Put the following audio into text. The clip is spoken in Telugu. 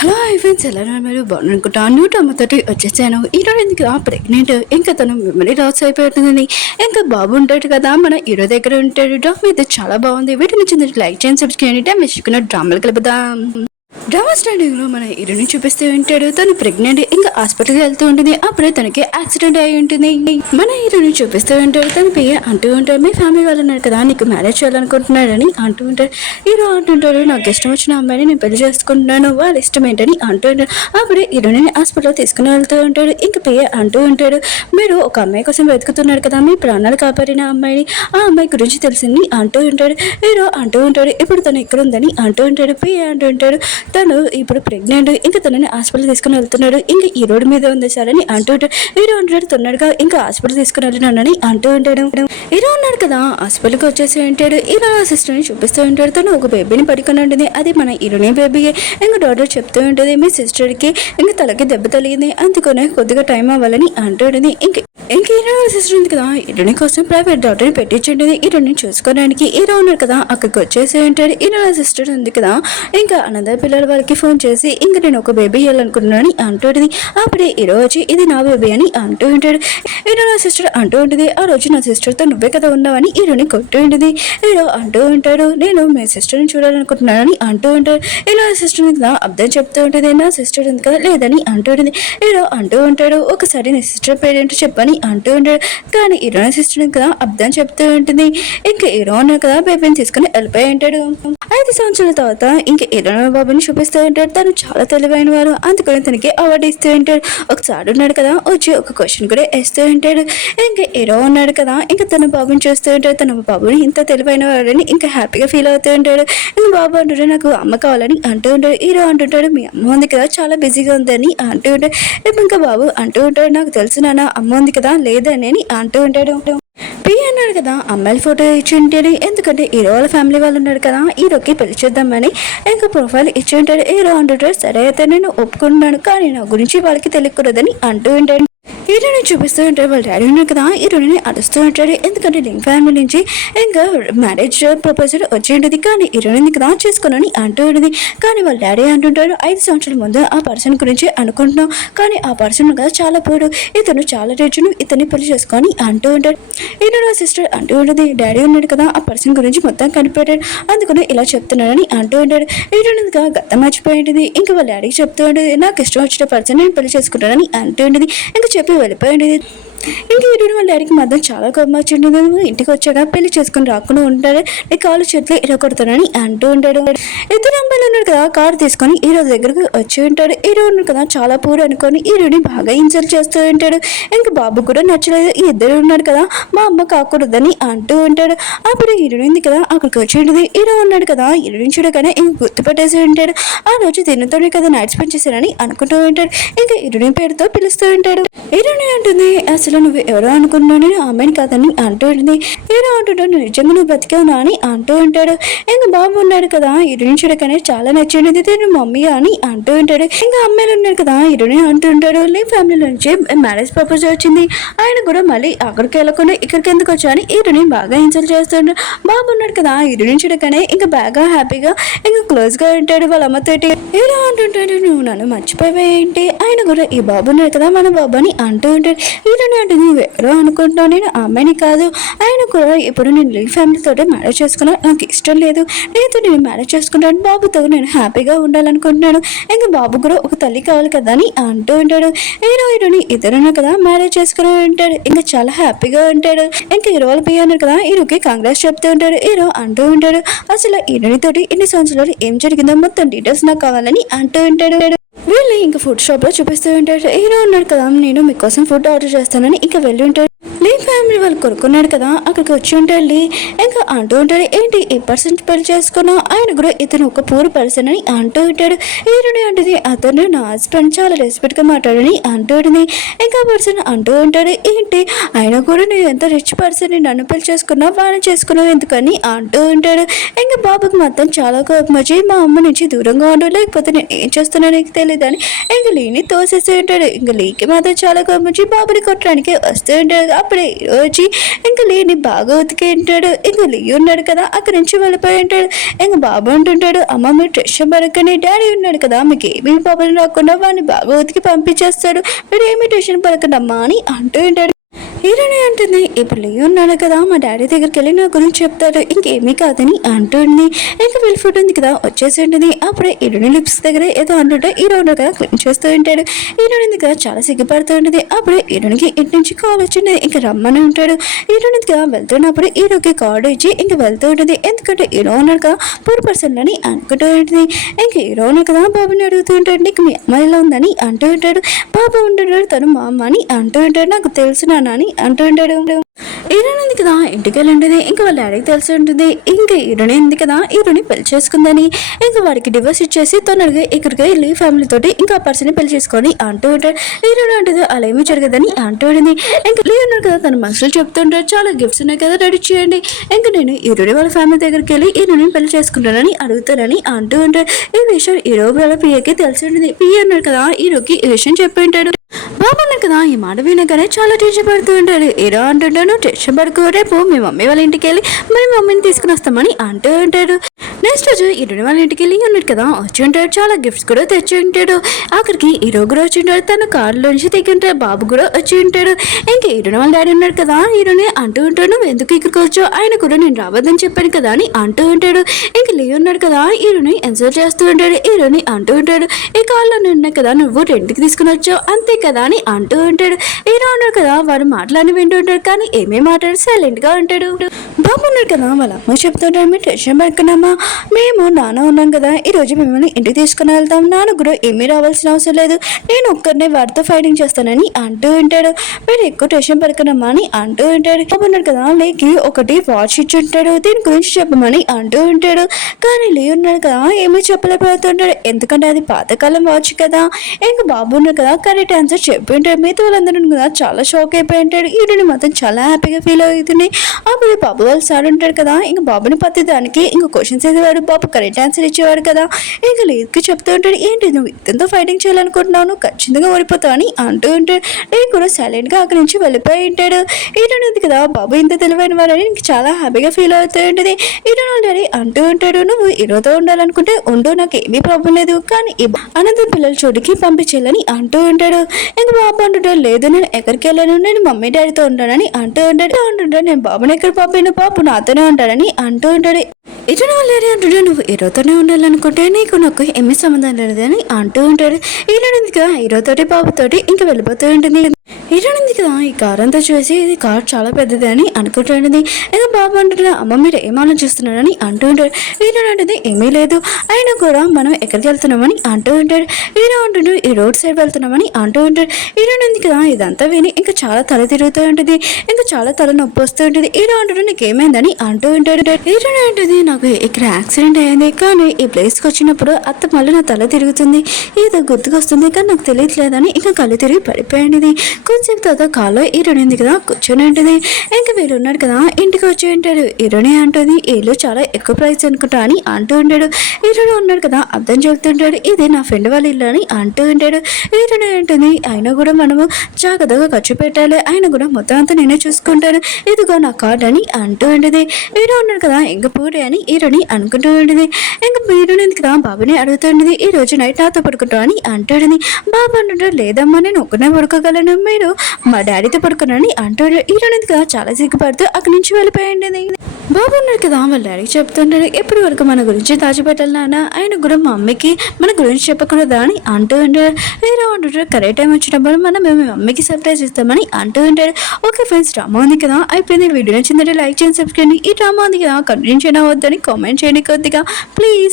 హలో ఫ్రెండ్స్, ఎలా మీరు బాగున్నారనుకుంటాను. న్యూ టమ్మతోటి వచ్చేసాను. ఈరోజు ఎందుకు ప్రెగ్నెంట్, ఇంకా తను మెమరీ లాస్ అయిపోతుందని, ఇంకా బాబు ఉంటాడు కదా మన హీరో దగ్గర ఉంటాడు. డ్రామా అయితే చాలా బాగుంది. వీటి నుంచి లైక్ చేయండి, సబ్స్క్రైబ్ చేయండి. మెచ్చుకున్న డ్రామాలు కలుపుదాం. డ్రామా స్టార్టింగ్ లో మన హీరోని చూపిస్తూ ఉంటాడు. తను ప్రెగ్నెంట్, ఇంకా హాస్పిటల్కి వెళ్తూ ఉంటుంది. అప్పుడే తనకి యాక్సిడెంట్ అయి ఉంటుంది. మన హీరోని చూపిస్తూ ఉంటాడు. తన పేరు అంటూ ఉంటాడు, మీ ఫ్యామిలీ వాళ్ళు ఉన్నారు కదా, నీకు మ్యారేజ్ చేయాలనుకుంటున్నాడని అంటూ ఉంటాడు. హీరో అంటుంటాడు, నాకు ఇష్టం వచ్చిన అమ్మాయిని నేను పెళ్లి చేసుకుంటున్నాను, వాళ్ళ ఇష్టం ఏంటని అంటూ ఉంటాడు. అప్పుడే హీరోని హాస్పిటల్ తీసుకుని వెళ్తూ ఉంటాడు. ఇంకా పేరు అంటూ ఉంటాడు, మీరు ఒక అమ్మాయి కోసం వెతుకుతున్నారు కదా, మీ ప్రాణాలు కాపాడిన అమ్మాయిని, ఆ అమ్మాయి గురించి తెలిసింది అంటూ ఉంటాడు. హీరో అంటూ ఉంటాడు, ఇప్పుడు తను ఇక్కడ ఉందని అంటూ ఉంటాడు. పేరు అంటూ ఉంటాడు, తను ఇప్పుడు ప్రెగ్నెంట్, ఇంకా తనని హాస్పిటల్ తీసుకుని వెళ్తున్నాడు. ఇంకా ఈ రోడ్డు మీద ఉంది సార్ అని అంటూ ఉంటాడు. హీరో అంటాడు, తొందరగా ఇంకా హాస్పిటల్ తీసుకుని వెళ్ళినానని అంటూ ఉంటాడు. హీరో ఉన్నాడు కదా, హాస్పిటల్కి వచ్చేసి ఉంటాడు. హీరో సిస్టర్ని చూపిస్తూ ఉంటాడు. తను ఒక బేబీని పడుకుని ఉంటుంది. అది మన హీరోని బేబీ. ఇంకా డాక్టర్ చెప్తూ ఉంటుంది, మీ సిస్టర్కి ఇంకా తలకి దెబ్బ తగిలింది, అందుకనే కొద్దిగా టైం అవ్వాలని అంటూ ఉంటుంది. ఇంక హీరో సిస్టర్ ఉంది కదా, హీరోని కోసం ప్రైవేట్ డాక్టర్ని పెట్టించుంటుంది హీరోని చూసుకోవడానికి. హీరో ఉన్నాడు కదా, అక్కడికి వచ్చేసి ఉంటాడు. హీరో సిస్టర్ ఉంది కదా, ఇంకా అనందరి పిల్లల వాళ్ళకి ఫోన్ చేసి, ఇంకా నేను ఒక బేబీ ఇవ్వాలనుకుంటున్నాను అంటుంది. అప్పుడే హీరో వచ్చి, ఇది నా బేబీ అని అంటూ ఉంటాడు. హీరో సిస్టర్ అంటూ ఉంటుంది, ఆ రోజు నా సిస్టర్తో నువ్వే కదా ఉన్నావని హీరోని కొట్టు ఉంటుంది. హీరో అంటూ ఉంటాడు, నేను మీ సిస్టర్ని చూడాలనుకుంటున్నానని అంటూ ఉంటాడు. హీరో సిస్టర్ కదా అర్థం చెప్తూ ఉంటుంది, నా సిస్టర్ ఉంది కదా లేదని అంటూ ఉంటుంది. హీరో అంటూ ఉంటాడు, ఒకసారి నీ సిస్టర్ పేరేంటో చెప్పని అంటూ ఉంటాడు. కానీ హీరో సిస్టర్ కదా అర్థం చెప్తూ ఉంటుంది. ఇంకా హీరో ఉన్నారు కదా, బేబీని తీసుకుని వెళ్ళిపోయి ఉంటాడు. 5 సంవత్సరాల తర్వాత ఇంకా హీరో బాబుని చూపిస్తూ ఉంటాడు. తను చాలా తెలివైన వారు, అందుకని తనకి అవార్డు ఇస్తూ ఉంటాడు. ఒకసారి ఉన్నాడు కదా, వచ్చి ఒక క్వశ్చన్ కూడా వేస్తూ ఉంటాడు. ఇంకా హీరో ఉన్నాడు కదా, ఇంకా తన బాబుని చూస్తూ ఉంటాడు. తన బాబుని ఇంత తెలివైన వాడని ఇంకా హ్యాపీగా ఫీల్ అవుతూ ఉంటాడు. ఇంకా బాబు అంటుంటే, నాకు అమ్మ కావాలని అంటూ ఉంటాడు. హీరో అంటుంటాడు, మీ అమ్మ ఉంది కదా చాలా బిజీగా ఉందని అంటూ ఉంటాడు. ఇంకా బాబు అంటూ ఉంటాడు, నాకు తెలుసు నాన్న, అమ్మ ఉంది కదా లేదని అంటూ ఉంటాడు. అన్నాడు కదా, అమ్మాయిల ఫోటో ఇచ్చి ఉంటాడు. ఎందుకంటే హీరో వాళ్ళ ఫ్యామిలీ వాళ్ళు ఉన్నారు కదా, హీరోకి పెళ్లి చేద్దామని ఇంకా ప్రొఫైల్ ఇచ్చి ఉంటాడు. హీరో అంటుంటాడు, సరే అయితే నేను ఒప్పుకుంటున్నాను, కానీ నా గురించి వాళ్ళకి తెలియకూడదని అంటూ ఉంటాడు. హీరోని చూపిస్తూ ఉంటాడు. వాళ్ళ డాడీ ఉన్నారు కదా, హీరోని అరుస్తూ ఉంటాడు. ఎందుకంటే లింక్ ఫ్యామిలీ నుంచి ఇంకా మ్యారేజ్ ప్రపోజల్ వచ్చి ఉంటుంది, కానీ హీరోని కదా చేసుకుని అంటూ ఉంటుంది. కానీ వాళ్ళ డాడీ అంటుంటాడు, 5 సంవత్సరాల ముందు ఆ పర్సన్ గురించి అనుకుంటున్నాం, కానీ ఆ పర్సన్ కదా చాలా పూడు, ఇతను చాలా రేచును, ఇతన్ని పెళ్లి చేసుకొని అంటూ ఉంటాడు. హీరో సిస్టర్ అంటూ ఉంటుంది, డాడీ ఉన్నాడు కదా, ఆ పర్సన్ గురించి మొత్తం కనిపెట్టాడు, అందుకని ఇలా చెప్తున్నాడని అంటూ ఉంటాడు. హీరోని గతం మర్చిపోయి ఉంటుంది. ఇంకా వాళ్ళ డాడీకి చెప్తూ ఉంటుంది, నాకు ఇష్టం వచ్చిన పర్సన్ నేను పెళ్లి చేసుకుంటానని అంటూ ఉంటుంది. ఇంకా చెప్పి వెళ్ళిపోయింది. ఇంకా హీరోని వాళ్ళ డాడీకి మాత్రం చాలా కోపం వచ్చింది. ఇంటికి వచ్చాక పెళ్లి చేసుకుని రాకుండా ఉంటాడు, నీ కాలు చేతులు ఇరగొడతానని అంటూ ఉంటాడు. ఇద్దరు అమ్మాయిలు ఉన్నాడు కదా, కారు తీసుకొని హీరో దగ్గరకు వచ్చి ఉంటాడు. హీరో ఉన్నాడు కదా చాలా పూర్ అనుకొని హీరోని బాగా ఇన్సల్ట్ చేస్తూ ఉంటాడు. ఇంకా బాబు కూడా నచ్చలేదు, ఈ ఇద్దరు ఉన్నాడు కదా మా అమ్మ కాకూడదని అంటూ ఉంటాడు. అప్పుడు హీరోయిన్ కదా అక్కడికి వచ్చి ఉంటుంది. హీరో ఉన్నాడు కదా, హీరోయిన్ చూడగానే ఇంక గుర్తుపెట్టేసి ఉంటాడు. ఆ రోజు తినతోనే కదా నైట్ స్పెండ్ చేశారని అనుకుంటూ ఉంటాడు. ఇంకా హీరోయిన్ పేరుతో పిలుస్తూ ఉంటాడు. హీరోయిన్ అంటుంది, అసలు నువ్వు ఎవరో అనుకున్నావు, నేను అమ్మాయిని కాదని అంటూ ఉంటుంది. హీరో అంటుంటాడు, నిజంగా నువ్వు బతికావునా అని అంటూ ఉంటాడు. ఇంకా బాబు ఉన్నాడు కదా, హీరోయిన్ చూడగానే చాలా నచ్చింది, నేను మమ్మీ అని అంటూ ఉంటాడు. ఇంకా అమ్మాయిలు ఉన్నారు కదా, హీరోయిన్ అంటూ ఉంటాడు, నీ ఫ్యామిలీ నుంచి మ్యారేజ్ ప్రపోజ్ వచ్చింది, ఆయన కూడా మళ్ళీ అక్కడికి వెళ్ళకుండా ఇక్కడికి ఎందుకు వచ్చా అని హీరోయిన్ బాగా ఇన్సల్ట్ చేస్తుంటాడు. బాబు ఉన్నాడు కదా, హీరోయిన్ చూడగానే ఇంకా బాగా హ్యాపీగా ఇంకా క్లోజ్ గా ఉంటాడు వాళ్ళ అమ్మతోటి. హీరో అంటుంటాడు, నువ్వు నన్ను మర్చిపోయావే ఏంటి, ఆయన కూడా ఈ బాబు ఉన్నాడు కదా మన బాబు అని అంటూ ఉంటాడు. హీరోయిన్ అంటే నువ్వు ఎవరో అనుకుంటున్నావు, నేను ఆ అమ్మాయిని కాదు, ఆయన కూడా ఇప్పుడు నేను ఈ ఫ్యామిలీతో మ్యారేజ్ చేసుకున్నా, నాకు ఇష్టం లేదు, నేను మ్యారేజ్ చేసుకుంటాను, బాబుతో నేను హ్యాపీగా ఉండాలనుకుంటున్నాను, ఇంకా బాబు కూడా ఒక తల్లి కావాలి కదా అని అంటూ ఉంటాడు. హీరోని ఇద్దరున్నా కదా మ్యారేజ్ చేసుకుని ఉంటాడు, ఇంకా చాలా హ్యాపీగా ఉంటాడు. ఇంకా హీరో వాళ్ళు పోయి కదా, హీరోకి కాంగ్రెస్ చెప్తూ ఉంటాడు. హీరో అంటూ ఉంటాడు, అసలు హీరోని తోటి ఇన్ని సంవత్సరాలు ఏం జరిగిందో మొత్తం డీటెయిల్స్ నాకు కావాలని అంటూ ఉంటాడు. వీళ్ళు ఇంకా ఫుడ్ షాప్ లో చూపిస్తూ ఉంటాడు. హీరో ఉన్నాడు కదా, నేను మీకోసం ఫుడ్ ఆర్డర్ చేస్తానని ఇంకా వెళ్ళి ఉంటాడు. లీ ఫ్యామిలీ వాళ్ళు కొనుక్కున్నాడు కదా, అక్కడికి వచ్చి ఉంటాడు. ఇంకా అంటూ ఉంటాడు, ఏంటి ఈ పర్సన్ పెళ్లి చేసుకున్నావు, ఆయన కూడా ఇతను ఒక పూర్ పర్సన్ అని అంటూ ఉంటాడు. హీరోని అంటుంది, అతను నా హస్బెండ్ చాలా రెస్పెక్ట్ గా మాట్లాడని అంటూ ఉంటుంది. ఇంకా పర్సన్ అంటూ ఉంటాడు, ఏంటి ఆయన కూడా నేను ఎంత రిచ్ పర్సన్, నన్ను పెళ్లి చేసుకున్నావు, వాడిని చేసుకున్నావు ఎందుకని అంటూ ఉంటాడు. ఇంకా బాబుకి మాత్రం చాలా కోపం వచ్చి, మా అమ్మ నుంచి దూరంగా ఉండు, లేకపోతే నేను ఏం చేస్తున్నా నీకు తెలియదు అని ఇంక లీని తోసేస్తూ ఉంటాడు. ఇంక లీకి మాత్రం చాలా కోపం బాబుని కొట్టడానికి వస్తూ ఉంటాడు. అప్పుడే హీరో వచ్చి ఇంక లీని బాగా ఉతికి ఉంటాడు. ఇంక లీ ఉన్నాడు కదా అక్కడి నుంచి వెళ్ళిపోయి ఉంటాడు. ఇంక బాబు అంటుంటాడు, అమ్మ మీరు టెన్షన్ పడకని డాడీ ఉన్నాడు కదా మీకు ఏమీ ప్రాబ్లం రాకుండా వాడిని బాగా ఉతికి పంపించేస్తాడు, మీరు ఏమీ టెన్షన్ పడకండి అమ్మా అని అంటూ ఉంటాడు. హీరోని అంటుంది, ఇప్పుడు లీ ఉన్నాడు కదా మా డాడీ దగ్గరికి వెళ్ళి నా గురించి చెప్తాడు, ఇంకేమీ కాదని అంటుంది. ఇంకా వీళ్ళ ఫుడ్ ఉంది కదా వచ్చేసి ఉంటుంది. అప్పుడే హీరోని లిప్స్ దగ్గర ఏదో అంటుంటే హీరో ఉన్నాడు కదా క్లీన్ చేస్తూ ఉంటాడు. హీరోని ఉంది కదా చాలా సిగ్గుపడుతూ ఉంటుంది. అప్పుడే హీరోనికి ఇంటి నుంచి కాల్ వచ్చింది, ఇంకా రమ్మని ఉంటాడు. హీరోని కదా వెళ్తున్నప్పుడు హీరోకి కార్డు ఇచ్చి ఇంక వెళ్తూ ఉంటుంది. ఎందుకంటే హీరో ఉన్నాడు కదా పూర్ పర్సన్ అని అనుకుంటూ ఉంటుంది. ఇంక హీరో ఉన్నాడు కదా బాబుని అడుగుతూ ఉంటాడు, నీకు మీ అమ్మ ఎలా ఉందని అంటూ ఉంటాడు. బాబు ఉంటున్నాడు తను మా అమ్మ అని అంటూ ఉంటాడు, నాకు తెలుసు నాన్న అని అంటూ ఉంటాడు. హీరోని ఉంది కదా ఇంటికి వెళ్ళి ఉంటుంది. ఇంకా వాళ్ళ డాడీకి తెలిసి ఉంటుంది ఇంకా హీరోని ఉంది కదా హీరోని పెళ్లి చేసుకుందని. ఇంకా వాడికి డివోర్స్ ఇచ్చేసి తొందరగా ఇక్కడికి వెళ్ళి ఫ్యామిలీ తోటి ఇంకా ఆ పర్సన్ పెళ్లి చేసుకొని అంటూ ఉంటాడు. హీరోని అంటుంది అలా ఏమీ జరగదని అంటూ ఉంటుంది. ఇంకా లీ ఉన్నాడు కదా తన మనసులో చెప్తుంటాడు, చాలా గిఫ్ట్స్ ఉన్నాయి కదా రెడీ చేయండి, ఇంకా నేను హీరోని వాళ్ళ ఫ్యామిలీ దగ్గరికి వెళ్ళి హీరోని పెళ్లి చేసుకుంటానని అడుగుతానని అంటూ ఉంటాడు. ఈ విషయం హీరో వాళ్ళ పిఏకి తెలిసి ఉంటుంది. పిఏ ఉన్నాడు కదా హీరోకి ఈ విషయం చెప్పి ఉంటాడు. బాబు ఉన్నాడు కదా ఈ మాట వినగానే చాలా టెన్షన్ పడుతూ ఉంటాడు. హీరో అంటుంటాను టెన్షన్ పడుకో, రేపు మీ మమ్మీ వాళ్ళ ఇంటికి వెళ్ళి మరి మమ్మీని తీసుకుని వస్తామని అంటూ ఉంటాడు. నెక్స్ట్ రోజు హీరోని వాళ్ళ ఇంటికి వెళ్ళి ఉన్నాడు కదా వచ్చి ఉంటాడు, చాలా గిఫ్ట్స్ కూడా తెచ్చి ఉంటాడు. అక్కడికి హీరో కూడా వచ్చి ఉంటాడు, తన కారులో నుంచి దిగి ఉంటాడు. బాబు కూడా వచ్చి ఉంటాడు. ఇంకా హీరోని వాళ్ళ డాడీ ఉన్నాడు కదా హీరోని అంటూ ఉంటాడు, నువ్వు ఎందుకు ఇక్కడికి వచ్చో, ఆయన కూడా నేను రావద్దని చెప్పాను కదా అని అంటూ ఉంటాడు. ఇంక లీ ఉన్నాడు కదా హీరోని ఎన్సర్ చేస్తూ ఉంటాడు. హీరోని అంటూ ఉంటాడు, ఈ కారులో ఉన్నాయి కదా నువ్వు రెంట్కి తీసుకుని వచ్చావు అంతే కదా అని అంటూ ఉంటాడు. హీరో ఉన్నాడు కదా వాడు మాట్లాడి వింటూ ఉంటాడు, కానీ ఏమేమి మాట్లాడు సైలెంట్ గా ఉంటాడు. బాబు ఉన్నాడు కదా వాళ్ళ అమ్మ చెప్తుంటాడు, మీరు టెన్షన్ పడుకున్నామా, మేము నాన్న ఉన్నాం కదా ఈ రోజు మిమ్మల్ని ఇంటికి తీసుకుని వెళ్తాం, నాన్న కూడా ఏమీ రావాల్సిన అవసరం లేదు, నేను ఒక్కరినే వాడితో ఫైటింగ్ చేస్తానని అంటూ ఉంటాడు. మీరు ఎక్కువ టెన్షన్ పడుకున్నామా అని అంటూ ఉంటాడు. బాబు ఉన్నాడు కదా లేకి ఒకటి వాచ్ ఇచ్చి ఉంటాడు, దీని గురించి చెప్పమని అంటూ ఉంటాడు. కానీ లీ ఉన్నాడు కదా ఏమీ చెప్పలేకపోతుంటాడు, ఎందుకంటే అది పాతకాలం వాచ్ కదా. ఇంకా బాబు ఉన్నాడు కదా కరెక్ట్ ఆన్సర్ చెప్పి ఉంటాడు. మిగతా వాళ్ళందరూ కదా చాలా షాక్ అయిపోయి ఉంటాడు. ఈడని మాత్రం చాలా హ్యాపీగా ఫీల్ అవుతుంది. అప్పుడు బాబు వాళ్ళు సార్ ఉంటాడు కదా ఇంకా బాబుని పత్తి దానికి ఇంకా క్వశ్చన్స్ వేసేవాడు, బాబు కరెక్ట్ ఆన్సర్ ఇచ్చేవాడు కదా. ఇంకా లేకి చెప్తూ ఉంటాడు, ఏంటి నువ్వు ఇతనితో ఫైటింగ్ చేయాలనుకుంటున్నావు, ఖచ్చితంగా ఓడిపోతావు అని అంటూ ఉంటాడు. నేను కూడా సైలెంట్ గా అక్కడి నుంచి వెళ్ళిపోయి ఉంటాడు. ఈడనుంది కదా బాబు ఇంత తెలివైన వాడని ఇంక చాలా హ్యాపీగా ఫీల్ అవుతూ ఉంటుంది. ఈడను డాడీ అంటూ ఉంటాడు, నువ్వు హీరోతో ఉండాలనుకుంటే ఉండు, నాకు ఏమీ ప్రాబ్లం లేదు, కానీ అనంతరం పిల్లల చోటికి పంపించాలని అంటూ ఉంటాడు. ఇంకా బాబు అంటుంటాడు, లేదు నేను ఎక్కడికి వెళ్ళాను, నేను మమ్మీ డాడీతో ఉంటానని అంటూ ఉంటాడు. నేను బాబుని ఎక్కడ పంపిన, బాబు నాతోనే ఉంటాడని అంటూ ఉంటాడు. ఇతను వాళ్ళు అంటుంటే నువ్వు హీరోతోనే ఉండాలనుకుంటే నీకు నాకు ఏమీ సంబంధం లేదు అని అంటూ ఉంటాడు. హీరోనిందిగా హీరోతోటి బాబుతోటి ఇంకా వెళ్ళిపోతూ ఉంటుంది. హీరోనింది కదా ఈ కార్ అంతా చూసి ఇది కార్ చాలా పెద్దది అని అనుకుంటుంది. ఇంకా బాబు అంటున్నా అమ్మ మీరు ఏం ఆలోచిస్తున్నారని అంటూ ఉంటాడు. హీరో అంటుంది ఏమీ లేదు, అయినా కూడా మనం ఎక్కడికి వెళ్తున్నామని అంటూ ఉంటాడు. హీరో అంటుంటాడు ఈ రోడ్ సైడ్ వెళ్తున్నామని అంటూ ఉంటాడు. హీరోనింది కదా ఇదంతా విని ఇంకా చాలా తల తిరుగుతూ ఉంటుంది, ఇంకా చాలా తల నొప్పి వస్తూ ఉంటుంది. హీరో అంటుంటే నీకు ఏమైందని అంటూ ఉంటాడు. హీరో అంటుంది నాకు ఇక్కడ యాక్సిడెంట్ అయింది, కానీ ఈ ప్లేస్కి వచ్చినప్పుడు అత్త మళ్ళీ నా తల తిరుగుతుంది, ఏదో గుర్తుకొస్తుంది కానీ నాకు తెలియట్లేదని ఇంకా కళ్ళు తిరిగి పడిపోయింది. కొంచెం తర్వాత కాల్లో హీరోని ఉంది కదా కూర్చొని ఉంటుంది. ఇంకా వీరు ఉన్నాడు కదా ఇంటికి వచ్చి ఉంటాడు. హీరోని అంటుంది ఇల్లు చాలా ఎక్కువ ప్రైస్ అనుకుంటా అని అంటూ ఉంటాడు. హీరోని ఉన్నాడు కదా అర్థం చెబుతుంటాడు, ఇది నా ఫ్రెండ్ వాళ్ళ ఇల్లు అని అంటూ ఉంటాడు. హీరోని అంటుంది అయినా కూడా మనము జాగ్రత్తగా ఖర్చు పెట్టాలి, ఆయన కూడా మొత్తం అంతా నేనే చూసుకుంటాను, ఇదిగో నా కార్డ్ అని అంటూ ఉంటుంది. హీరో ఉన్నాడు కదా ఇంకా పూరి అని హీరోని అనుకుంటూ ఉంటుంది. ఇంకా హీరోని ఉంది కదా బాబుని అడుగుతుంటుంది, ఈ రోజు నైట్ నాతో పడుకుంటా అని అంటాడని. బాబు అంటుంటాడు లేదమ్మా నేను ఒక్కనే పడుకోగలను, మీరు మా డాడీతో పడుకున్నాని అంటాడు. హీరోని కదా చాలా సిగ్గుపడుతూ అక్కడి నుంచి వెళ్ళిపోయింది. బాబు ఉన్నాడు కదా వాళ్ళ డాడీకి చెప్తుంటాడు, ఎప్పటి వరకు మన గురించి దాచిపెట్టాలి నాన్న, ఆయన కూడా మా అమ్మకి మన గురించి చెప్పకూడదా అని అంటూ ఉంటాడు. హీరో అంటుంటాడు కరెక్ట్ టైం వచ్చినప్పుడు మనం మేము మమ్మీకి సర్ప్రైజ్ ఇస్తామని అంటూ ఉంటాడు. ఓకే ఫ్రెండ్స్ డ్రామా ఉంది కదా అయిపోయింది. వీడియో నచ్చిందంటే లైక్ చేయండి, సబ్స్క్రైబ్ చేయండి. ఈ డ్రామా ఉంది కదా కంటిన్యూ చేయడం వద్దని కామెంట్ చేయండి కొద్దిగా ప్లీజ్.